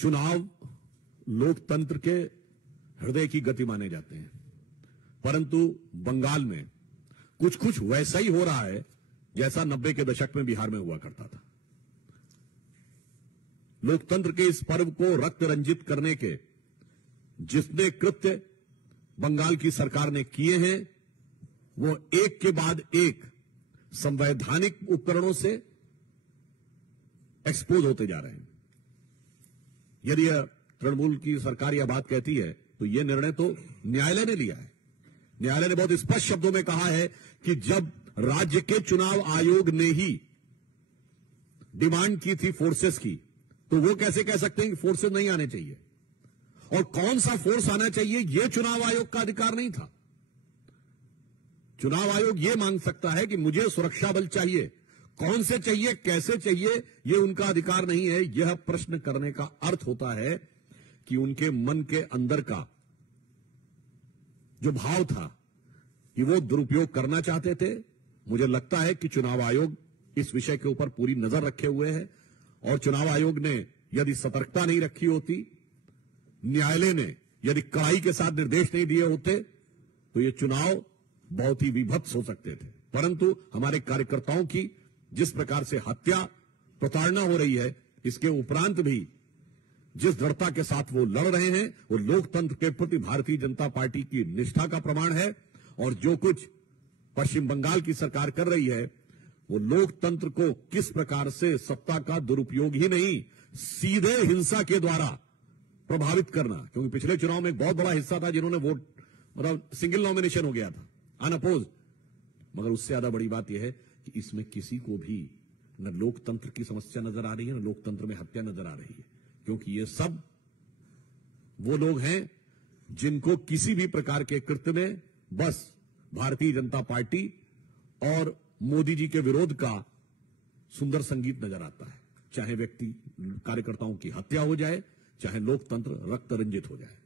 चुनाव लोकतंत्र के हृदय की गति माने जाते हैं, परंतु बंगाल में कुछ कुछ वैसा ही हो रहा है जैसा 90 के दशक में बिहार में हुआ करता था। लोकतंत्र के इस पर्व को रक्त रंजित करने के जितने कृत्य बंगाल की सरकार ने किए हैं, वो एक के बाद एक संवैधानिक उपकरणों से एक्सपोज होते जा रहे हैं। यदि तृणमूल की सरकार यह बात कहती है तो यह निर्णय तो न्यायालय ने लिया है। न्यायालय ने बहुत स्पष्ट शब्दों में कहा है कि जब राज्य के चुनाव आयोग ने ही डिमांड की थी फोर्सेस की, तो वो कैसे कह सकते हैं कि फोर्सेस नहीं आने चाहिए, और कौन सा फोर्स आना चाहिए यह चुनाव आयोग का अधिकार नहीं था। चुनाव आयोग यह मांग सकता है कि मुझे सुरक्षा बल चाहिए, कौन से चाहिए, कैसे चाहिए, यह उनका अधिकार नहीं है। यह प्रश्न करने का अर्थ होता है कि उनके मन के अंदर का जो भाव था कि वो दुरुपयोग करना चाहते थे। मुझे लगता है कि चुनाव आयोग इस विषय के ऊपर पूरी नजर रखे हुए है, और चुनाव आयोग ने यदि सतर्कता नहीं रखी होती, न्यायालय ने यदि कड़ाई के साथ निर्देश नहीं दिए होते, तो ये चुनाव बहुत ही विभत्स हो सकते थे। परंतु हमारे कार्यकर्ताओं की जिस प्रकार से हत्या, प्रताड़ना हो रही है, इसके उपरांत भी जिस दृढ़ता के साथ वो लड़ रहे हैं, वो लोकतंत्र के प्रति भारतीय जनता पार्टी की निष्ठा का प्रमाण है। और जो कुछ पश्चिम बंगाल की सरकार कर रही है, वो लोकतंत्र को किस प्रकार से सत्ता का दुरुपयोग ही नहीं, सीधे हिंसा के द्वारा प्रभावित करना। क्योंकि पिछले चुनाव में एक बहुत बड़ा हिस्सा था जिन्होंने वोट, मतलब सिंगल नॉमिनेशन हो गया था, अनअपोज। मगर उससे ज्यादा बड़ी बात यह है कि इसमें किसी को भी न लोकतंत्र की समस्या नजर आ रही है, न लोकतंत्र में हत्या नजर आ रही है। क्योंकि ये सब वो लोग हैं जिनको किसी भी प्रकार के कृत्य में बस भारतीय जनता पार्टी और मोदी जी के विरोध का सुंदर संगीत नजर आता है। चाहे व्यक्ति कार्यकर्ताओं की हत्या हो जाए, चाहे लोकतंत्र रक्त रंजित हो जाए।